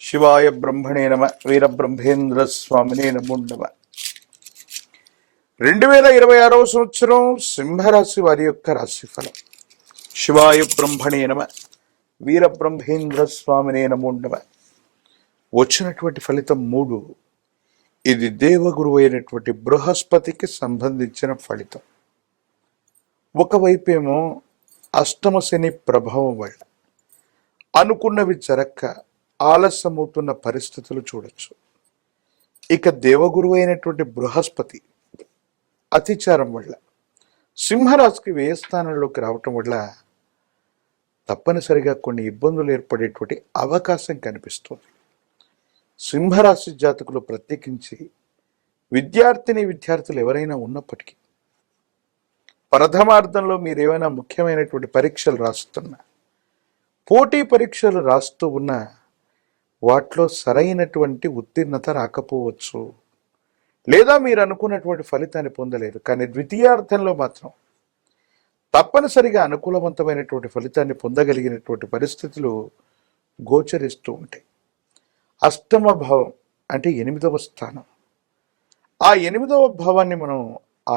శివాయ బ్రహ్మణే నమ. వీరబ్రహ్మేంద్ర స్వామినే నమో నమ. 2026వ సంవత్సరం సింహరాశి వారి యొక్క రాశిఫలం. శివాయ బ్రహ్మణే నమ. వీరబ్రహ్మేంద్ర స్వామినే నమో నమ. వచ్చినటువంటి ఫలితం 3. ఇది దేవగురువు అయినటువంటి బృహస్పతికి సంబంధించిన ఫలితం. ఒకవైపేమో అష్టమ శని ప్రభావం వల్ల అనుకున్నవి జరక్క ఆలస్యమవుతున్న పరిస్థితులు చూడొచ్చు. ఇక దేవగురువు అయినటువంటి బృహస్పతి అతిచారం వల్ల సింహరాశికి వ్యయస్థానంలోకి రావటం వల్ల తప్పనిసరిగా కొన్ని ఇబ్బందులు ఏర్పడేటువంటి అవకాశం కనిపిస్తుంది. సింహరాశి జాతకులు ప్రత్యేకించి విద్యార్థులు ఎవరైనా ఉన్నప్పటికీ ప్రథమార్థంలో మీరు ఏమైనా ముఖ్యమైనటువంటి పరీక్షలు రాస్తున్నా, పోటీ పరీక్షలు రాస్తూ ఉన్నా వాటిలో సరైనటువంటి ఉత్తీర్ణత రాకపోవచ్చు, లేదా మీరు అనుకున్నటువంటి ఫలితాన్ని పొందలేరు. కానీ ద్వితీయార్థంలో మాత్రం తప్పనిసరిగా అనుకూలవంతమైనటువంటి ఫలితాన్ని పొందగలిగినటువంటి పరిస్థితులు గోచరిస్తూ ఉంటాయి. అష్టమ భావం అంటే 8వ స్థానం. ఆ 8వ భావాన్ని మనం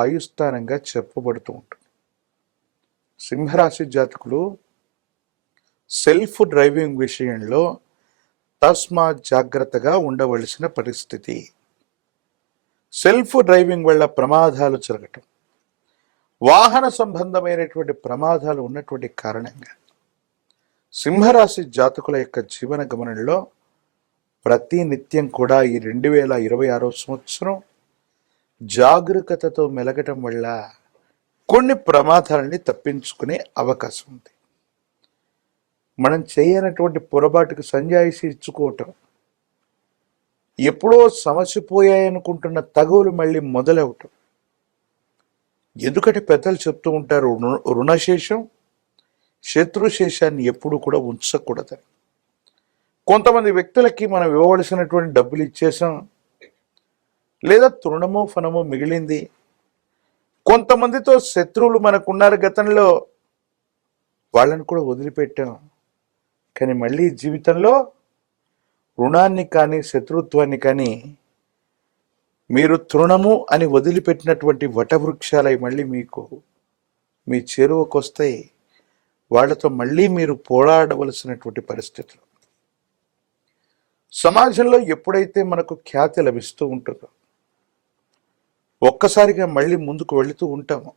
ఆయుస్థానంగా చెప్పబడుతూ ఉంటుంది. సింహరాశి జాతకులు సెల్ఫ్ డ్రైవింగ్ విషయంలో తస్మాత్ జాగ్రత్తగా ఉండవలసిన పరిస్థితి. సెల్ఫ్ డ్రైవింగ్ వల్ల ప్రమాదాలు జరగటం, వాహన సంబంధమైనటువంటి ప్రమాదాలు ఉన్నటువంటి కారణంగా సింహరాశి జాతకుల యొక్క జీవన గమనంలో ప్రతి నిత్యం కూడా ఈ 2026వ సంవత్సరం జాగరూకతతో మెలగటం వల్ల కొన్ని ప్రమాదాలని తప్పించుకునే అవకాశం ఉంది. మనం చేయనటువంటి పొరపాటుకు సంజాయిషి ఇచ్చుకోవటం, ఎప్పుడో సమసిపోయాయనుకుంటున్న తగువులు మళ్ళీ మొదలవటం. ఎందుకంటే పెద్దలు చెప్తూ ఉంటారు, రుణశేషం శత్రుశేషాన్ని ఎప్పుడు కూడా ఉంచకూడదని. కొంతమంది వ్యక్తులకి మనం ఇవ్వవలసినటువంటి డబ్బులు ఇచ్చేసాం, లేదా తృణమో ఫనమో మిగిలింది. కొంతమందితో శత్రువులు మనకున్నారు గతంలో, వాళ్ళని కూడా వదిలిపెట్టాం. కానీ మళ్ళీ జీవితంలో రుణాన్ని కానీ శత్రుత్వాన్ని కానీ మీరు తృణము అని వదిలిపెట్టినటువంటి వటవృక్షాలై మళ్ళీ మీకు మీ చేరువకు వస్తాయి. వాళ్ళతో మళ్ళీ మీరు పోరాడవలసినటువంటి పరిస్థితులు. సమాజంలో ఎప్పుడైతే మనకు ఖ్యాతి లభిస్తూ ఉంటుందో ఒక్కసారిగా మళ్ళీ ముందుకు వెళుతూ ఉంటాము.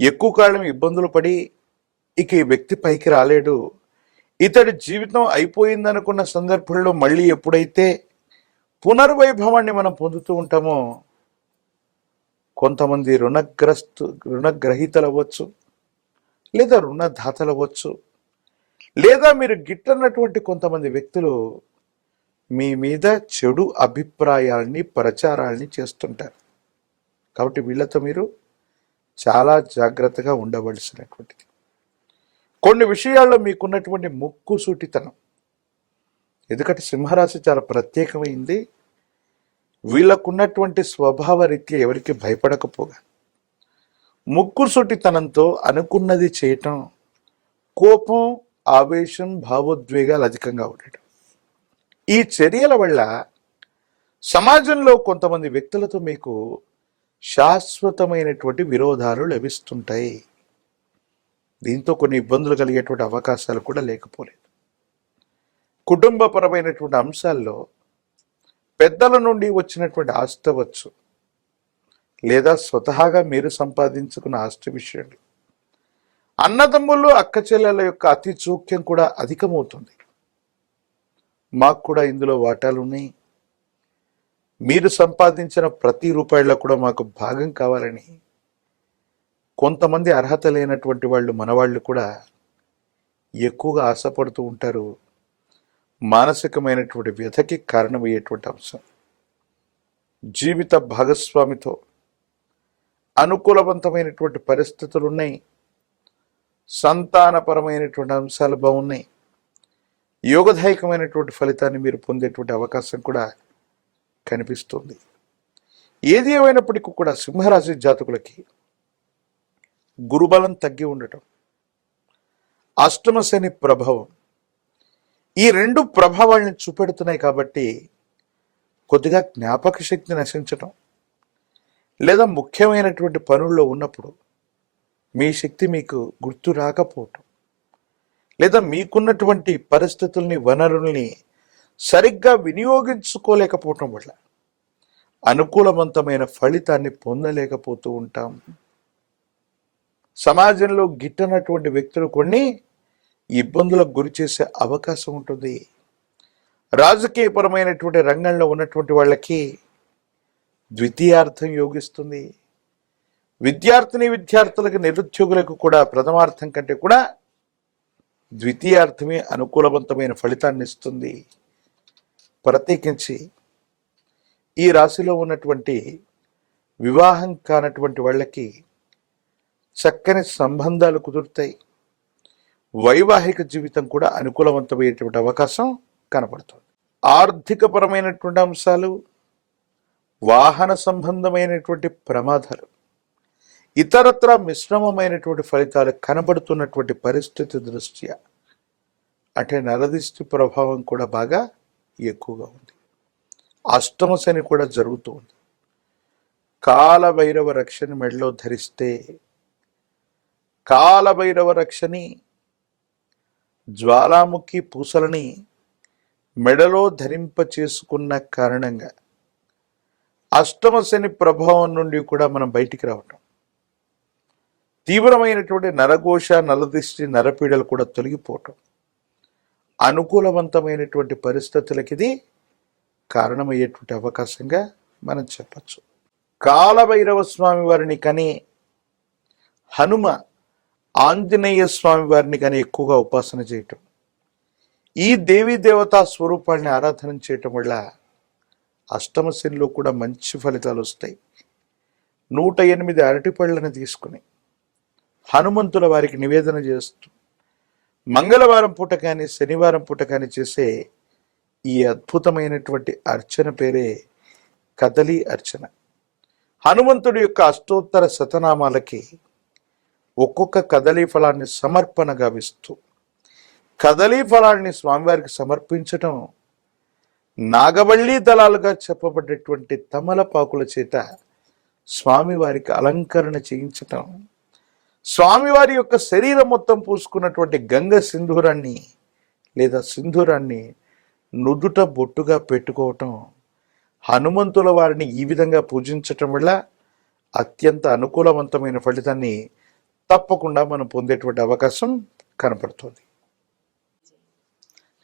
ఎక్కువ కాలం ఇబ్బందులు పడి ఇక ఈ వ్యక్తి పైకి రాలేడు, ఇతడి జీవితం అయిపోయిందనుకున్న సందర్భంలో మళ్ళీ ఎప్పుడైతే పునర్వైభవాన్ని మనం పొందుతూ ఉంటామో, కొంతమంది రుణగ్రహీతలు అవ్వచ్చు, లేదా రుణదాతలు అవ్వచ్చు, లేదా మీరు గిట్టనటువంటి కొంతమంది వ్యక్తులు మీ మీద చెడు అభిప్రాయాల్ని ప్రచారాల్ని చేస్తుంటారు. కాబట్టి వీళ్ళతో మీరు చాలా జాగ్రత్తగా ఉండవలసినటువంటిది. కొన్ని విషయాల్లో మీకున్నటువంటి ముక్కుసూటితనం, ఎందుకంటే సింహరాశి చాలా ప్రత్యేకమైంది. వీళ్ళకున్నటువంటి స్వభావ రీత్యా ఎవరికి భయపడకపోగా ముక్కుసూటితనంతో అనుకున్నది చేయటం, కోపం, ఆవేశం, భావోద్వేగాలు అధికంగా ఉండటం. ఈ చర్యల వల్ల సమాజంలో కొంతమంది వ్యక్తులతో మీకు శాశ్వతమైనటువంటి విరోధాలు లభిస్తుంటాయి. దీంతో కొన్ని ఇబ్బందులు కలిగేటువంటి అవకాశాలు కూడా లేకపోలేదు. కుటుంబపరమైనటువంటి అంశాల్లో పెద్దల నుండి వచ్చినటువంటి ఆస్తి అవ్వచ్చు, లేదా స్వతహాగా మీరు సంపాదించుకున్న ఆస్తి విషయంలో అన్నదమ్ములు అక్క చెల్లెల యొక్క అతి జోక్యం కూడా అధికమవుతుంది. మాకు కూడా ఇందులో వాటాలు ఉన్నాయి, మీరు సంపాదించిన ప్రతి రూపాయల్లో కూడా మాకు భాగం కావాలని కొంతమంది అర్హత లేనటువంటి వాళ్ళు, మనవాళ్ళు కూడా ఎక్కువగా ఆశపడుతూ ఉంటారు. మానసికమైనటువంటి వ్యధకి కారణమయ్యేటువంటి అంశం. జీవిత భాగస్వామితో అనుకూలవంతమైనటువంటి పరిస్థితులు ఉన్నాయి, సంతానపరమైనటువంటి అంశాలు బాగున్నాయి, యోగదాయకమైనటువంటి ఫలితాన్ని మీరు పొందేటువంటి అవకాశం కూడా కనిపిస్తుంది. ఏది ఏమైనప్పటికీ కూడా సింహరాశి జాతకులకి గురుబలం తగ్గి ఉండటం, అష్టమ శని ప్రభావం, ఈ రెండు ప్రభావాలను చూపెడుతున్నాయి కాబట్టి కొద్దిగా జ్ఞాపక శక్తి నశించటం, లేదా ముఖ్యమైనటువంటి పనుల్లో ఉన్నప్పుడు మీ శక్తి మీకు గుర్తు రాకపోవటం, లేదా మీకున్నటువంటి పరిస్థితుల్ని, వనరుల్ని సరిగ్గా వినియోగించుకోలేకపోవటం వల్ల అనుకూలవంతమైన ఫలితాన్ని పొందలేకపోతూ ఉంటాం. సమాజంలో గిట్టనటువంటి వ్యక్తులు కొన్ని ఇబ్బందులకు గురి చేసే అవకాశం ఉంటుంది. రాజకీయపరమైనటువంటి రంగంలో ఉన్నటువంటి వాళ్ళకి ద్వితీయార్థం యోగిస్తుంది. విద్యార్థులకు, నిరుద్యోగులకు కూడా ప్రథమార్థం కంటే కూడా ద్వితీయార్థమే అనుకూలవంతమైన ఫలితాన్ని ఇస్తుంది. ప్రత్యేకించి ఈ రాశిలో ఉన్నటువంటి వివాహం కానటువంటి వాళ్ళకి చక్కని సంబంధాలు కుదురుతాయి. వైవాహిక జీవితం కూడా అనుకూలవంతమైనటువంటి అవకాశం కనపడుతుంది. ఆర్థికపరమైనటువంటి అంశాలు, వాహన సంబంధమైనటువంటి ప్రమాదాలు, ఇతరత్ర మిశ్రమమైనటువంటి ఫలితాలు కనబడుతున్నటువంటి పరిస్థితి దృష్ట్యా అంటే నరదిష్టి ప్రభావం కూడా బాగా ఎక్కువగా ఉంది. అష్టమ శని కూడా జరుగుతూ ఉంది. కాలభైరవ రక్షని మెడలో ధరిస్తే, కాలభైరవ రక్షని జ్వాలాముఖి పూసలని మెడలో ధరింప చేసుకున్న కారణంగా అష్టమ శని ప్రభావం నుండి కూడా మనం బయటికి రావటం, తీవ్రమైనటువంటి నరఘోష, నరదిష్టి, నరపీడలు కూడా తొలగిపోవటం, అనుకూలవంతమైనటువంటి పరిస్థితులకి ఇది కారణమయ్యేటువంటి అవకాశంగా మనం చెప్పచ్చు. కాలభైరవ స్వామి వారిని కానీ, హనుమ, ఆంజనేయ స్వామి వారిని కానీ ఎక్కువగా ఉపాసన చేయటం, ఈ దేవీ దేవతా స్వరూపాన్ని ఆరాధన చేయటం వల్ల అష్టమ శనిలో కూడా మంచి ఫలితాలు వస్తాయి. 108 అరటిపళ్ళని తీసుకుని హనుమంతుల వారికి నివేదన చేస్తూ మంగళవారం పూట కానీ, శనివారం పూట కానీ చేసే ఈ అద్భుతమైనటువంటి అర్చన పేరే కదలి అర్చన. హనుమంతుడి యొక్క అష్టోత్తర శతనామాలకి ఒక్కొక్క కదలీ ఫలాన్ని సమర్పణ గావిస్తూ, కదలీ ఫలాన్ని స్వామివారికి సమర్పించటం, నాగవల్లి దళాలుగా చెప్పబడ్డటువంటి తమలపాకుల చేత స్వామివారికి అలంకరణ చేయించటం, స్వామివారి యొక్క శరీరం మొత్తం పూసుకున్నటువంటి గంగ సింధూరాన్ని లేదా సింధూరాన్ని నుదుట బొట్టుగా పెట్టుకోవటం, హనుమంతుల వారిని ఈ విధంగా పూజించటం వల్ల అత్యంత అనుకూలవంతమైన ఫలితాన్ని తప్పకుండా మనం పొందేటువంటి అవకాశం కనపడుతుంది.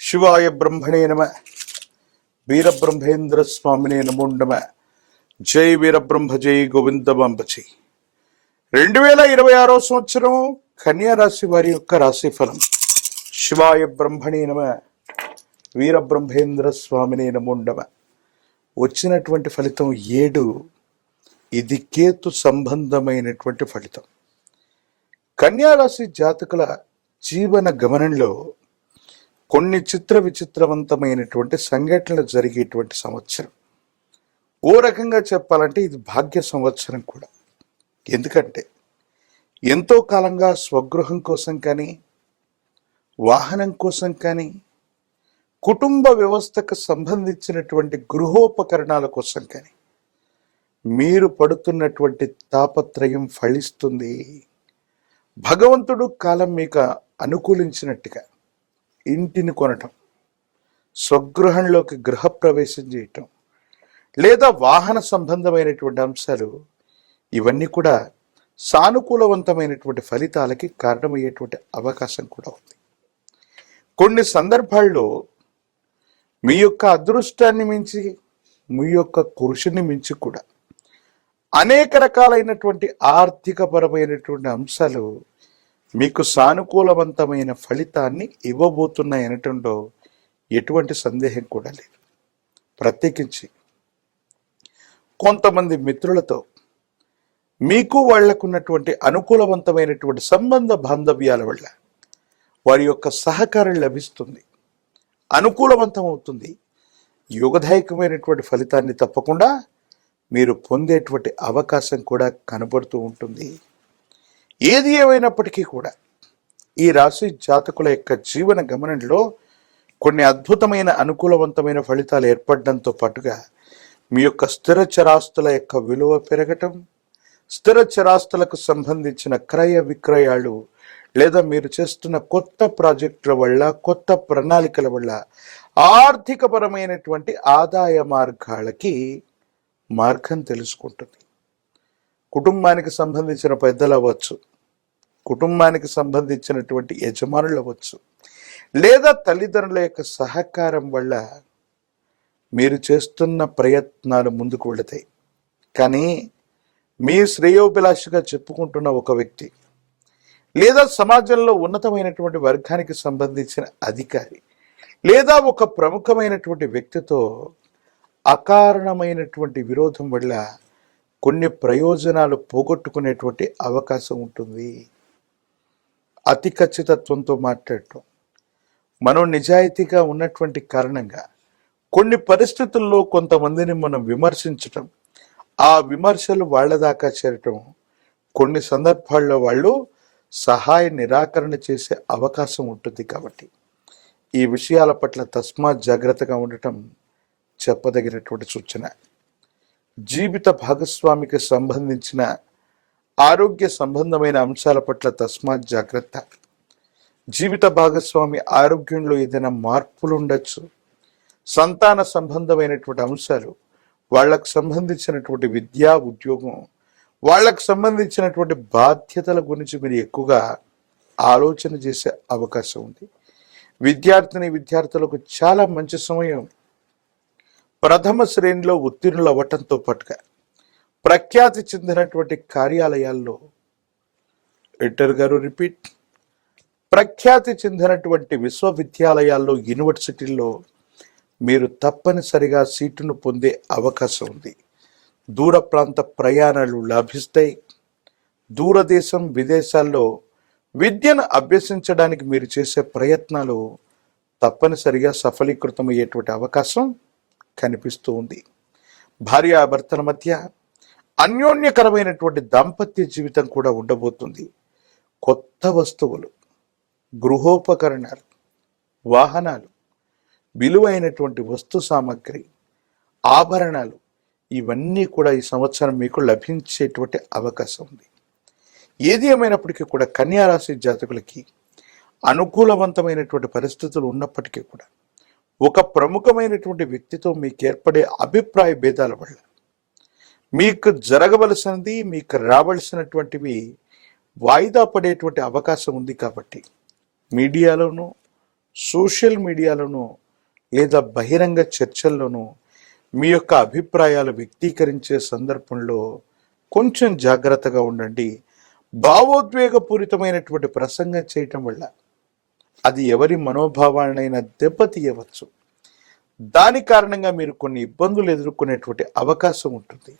శివాయ బ్రహ్మణే నమ, వీరబ్రహ్మేంద్ర స్వామినే నమో నమ. జై వీరబ్రహ్మ, జై గోవిందమాంబజీ. 2026 సంవత్సరం కన్యా రాశి వారి యొక్క రాశిఫలం. శివాయ బ్రహ్మణే నమ, వీరబ్రహ్మేంద్ర స్వామినే నమో నమ. వచ్చినటువంటి ఫలితం 7. ఇది కేతు సంబంధమైనటువంటి ఫలితం. కన్యారాశి జాతకుల జీవన గమనంలో కొన్ని చిత్ర విచిత్రవంతమైనటువంటి సంఘటనలు జరిగేటువంటి సంవత్సరం. ఓ రకంగా చెప్పాలంటే ఇది భాగ్య సంవత్సరం కూడా. ఎందుకంటే ఎంతో కాలంగా స్వగృహం కోసం కానీ, వాహనం కోసం కానీ, కుటుంబ వ్యవస్థకు సంబంధించినటువంటి గృహోపకరణాల కోసం కానీ మీరు పడుతున్నటువంటి తాపత్రయం ఫలిస్తుంది. భగవంతుడు కాలం మీకు అనుకూలించినట్టుగా ఇంటిని కొనటం, స్వగృహంలోకి గృహప్రవేశం చేయటం, లేదా వాహన సంబంధమైనటువంటి అంశాలు, ఇవన్నీ కూడా సానుకూలవంతమైనటువంటి ఫలితాలకి కారణమయ్యేటువంటి అవకాశం కూడా ఉంది. కొన్ని సందర్భాల్లో మీ యొక్క అదృష్టాన్ని మించి, మీ యొక్క కృషిని మించి కూడా అనేక రకాలైనటువంటి ఆర్థికపరమైనటువంటి అంశాలు మీకు సానుకూలవంతమైన ఫలితాన్ని ఇవ్వబోతున్నాయి అనటంలో ఎటువంటి సందేహం కూడా లేదు. ప్రత్యేకించి కొంతమంది మిత్రులతో మీకు వాళ్లకున్నటువంటి అనుకూలవంతమైనటువంటి సంబంధ బాంధవ్యాల వల్ల వారి యొక్క సహకారం లభిస్తుంది, అనుకూలవంతం అవుతుంది. యోగదాయకమైనటువంటి ఫలితాన్ని తప్పకుండా మీరు పొందేటువంటి అవకాశం కూడా కనబడుతూ ఉంటుంది. ఏది ఏమైనప్పటికీ కూడా ఈ రాశి జాతకుల యొక్క జీవన గమనంలో కొన్ని అద్భుతమైన అనుకూలవంతమైన ఫలితాలు ఏర్పడడంతో పాటుగా మీ యొక్క స్థిర చరాస్తుల యొక్క విలువ పెరగటం, స్థిర చరాస్తులకు సంబంధించిన క్రయ విక్రయాలు లేదా మీరు చేస్తున్న కొత్త ప్రాజెక్టుల వల్ల, కొత్త ప్రణాళికల వల్ల ఆర్థికపరమైనటువంటి ఆదాయ మార్గాలకి మార్గం తెలుసుకుంటుంది. కుటుంబానికి సంబంధించిన పెద్దలు అవ్వచ్చు, కుటుంబానికి సంబంధించినటువంటి యజమానులు అవ్వచ్చు, లేదా తల్లిదండ్రుల యొక్క సహకారం వల్ల మీరు చేస్తున్న ప్రయత్నాలు ముందుకు వెళతాయి. కానీ మీ శ్రేయోభిలాషిగా చెప్పుకుంటున్న ఒక వ్యక్తి లేదా సమాజంలో ఉన్నతమైనటువంటి వర్గానికి సంబంధించిన అధికారి లేదా ఒక ప్రముఖమైనటువంటి వ్యక్తితో అకారణమైనటువంటి విరోధం వల్ల కొన్ని ప్రయోజనాలు పోగొట్టుకునేటువంటి అవకాశం ఉంటుంది. అతి ఖచ్చితత్వంతో మాట్లాడటం, మనం నిజాయితీగా ఉన్నటువంటి కారణంగా కొన్ని పరిస్థితుల్లో కొంతమందిని మనం విమర్శించటం, ఆ విమర్శలు వాళ్ళ దాకా చేరటం, కొన్ని సందర్భాల్లో వాళ్ళు సహాయ నిరాకరణ చేసే అవకాశం ఉంటుంది. కాబట్టి ఈ విషయాల పట్ల తస్మాత్ జాగ్రత్తగా ఉండటం చెప్పదగినటువంటి సూచన. జీవిత భాగస్వామికి సంబంధించిన ఆరోగ్య సంబంధమైన అంశాల పట్ల తస్మాత్ జాగ్రత్త. జీవిత భాగస్వామి ఆరోగ్యంలో ఏదైనా మార్పులు ఉండొచ్చు, సంతాన సంబంధమైనటువంటి అంశాలు, వాళ్ళకు సంబంధించినటువంటి విద్యా ఉద్యోగం, వాళ్ళకు సంబంధించినటువంటి బాధ్యతల గురించి మీరు ఎక్కువగా ఆలోచన చేసే అవకాశం ఉంది. విద్యార్థులకు చాలా మంచి సమయం. ప్రథమ శ్రేణిలో ఉత్తీర్ణులు అవ్వటంతో పాటుగా ప్రఖ్యాతి చెందినటువంటి కార్యాలయాల్లో, ఎడిటర్ గారు రిపీట్, ప్రఖ్యాతి చెందినటువంటి విశ్వవిద్యాలయాల్లో, యూనివర్సిటీల్లో మీరు తప్పనిసరిగా సీటును పొందే అవకాశం ఉంది. దూర ప్రాంత ప్రయాణాలు లభిస్తాయి. దూరదేశం విదేశాల్లో విద్యను అభ్యసించడానికి మీరు చేసే ప్రయత్నాలు తప్పనిసరిగా సఫలీకృతమయ్యేటువంటి అవకాశం కనిపిస్తూ ఉంది. భార్యాభర్తల మధ్య అన్యోన్యకరమైనటువంటి దాంపత్య జీవితం కూడా ఉండబోతుంది. కొత్త వస్తువులు, గృహోపకరణాలు, వాహనాలు, విలువైనటువంటి వస్తు సామాగ్రి, ఆభరణాలు ఇవన్నీ కూడా ఈ సంవత్సరం మీకు లభించేటువంటి అవకాశం ఉంది. ఏది ఏమైనప్పటికీ కూడా కన్యారాశి జాతకులకి అనుకూలవంతమైనటువంటి పరిస్థితులు ఉన్నప్పటికీ కూడా ఒక ప్రముఖమైనటువంటి వ్యక్తితో మీకు ఏర్పడే అభిప్రాయ భేదాల వల్ల మీకు జరగవలసినది, మీకు రావలసినటువంటివి వాయిదా పడేటువంటి అవకాశం ఉంది. కాబట్టి మీడియాలోనూ, సోషల్ మీడియాలోనూ లేదా బహిరంగ చర్చల్లోనూ మీ యొక్క అభిప్రాయాలు వ్యక్తీకరించే సందర్భంలో కొంచెం జాగ్రత్తగా ఉండండి. భావోద్వేగపూరితమైనటువంటి ప్రసంగం చేయటం వల్ల అది ఎవరి మనోభావాలనైనా దెబ్బతీయవచ్చు. దాని కారణంగా మీరు కొన్ని ఇబ్బందులు ఎదుర్కొనేటువంటి అవకాశం ఉంటుంది.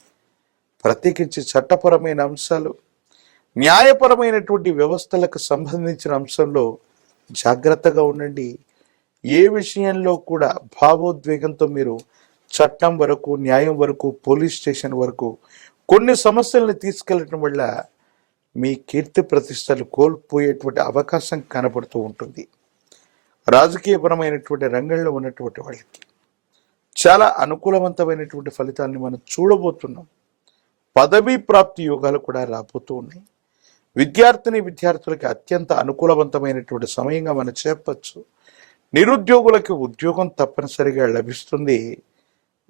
ప్రత్యేకించి చట్టపరమైన అంశాలు, న్యాయపరమైనటువంటి వ్యవస్థలకు సంబంధించిన అంశంలో జాగ్రత్తగా ఉండండి. ఏ విషయంలో కూడా భావోద్వేగంతో మీరు చట్టం వరకు, న్యాయం వరకు, పోలీస్ స్టేషన్ వరకు కొన్ని సమస్యలను తీసుకెళ్లడం వల్ల మీ కీర్తి ప్రతిష్టలు కోల్పోయేటువంటి అవకాశం కనబడుతూ ఉంటుంది. రాజకీయపరమైనటువంటి రంగంలో ఉన్నటువంటి వాళ్ళకి చాలా అనుకూలవంతమైనటువంటి ఫలితాలను మనం చూడబోతున్నాం. పదవీ ప్రాప్తి యోగాలు కూడా రాబోతూ ఉన్నాయి. విద్యార్థులకి అత్యంత అనుకూలవంతమైనటువంటి సమయంగా మనం చెప్పచ్చు. నిరుద్యోగులకి ఉద్యోగం తప్పనిసరిగా లభిస్తుంది.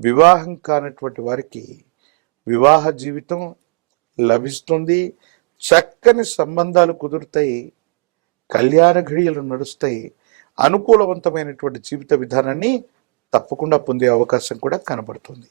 వివాహం కానటువంటి వారికి వివాహ జీవితం లభిస్తుంది. చక్కని సంబంధాలు కుదురుతాయి. కళ్యాణ ఘడియలు నడుస్తాయి. అనుకూలవంతమైనటువంటి జీవిత విధానాన్ని తప్పకుండా పొందే అవకాశం కూడా కనబడుతుంది.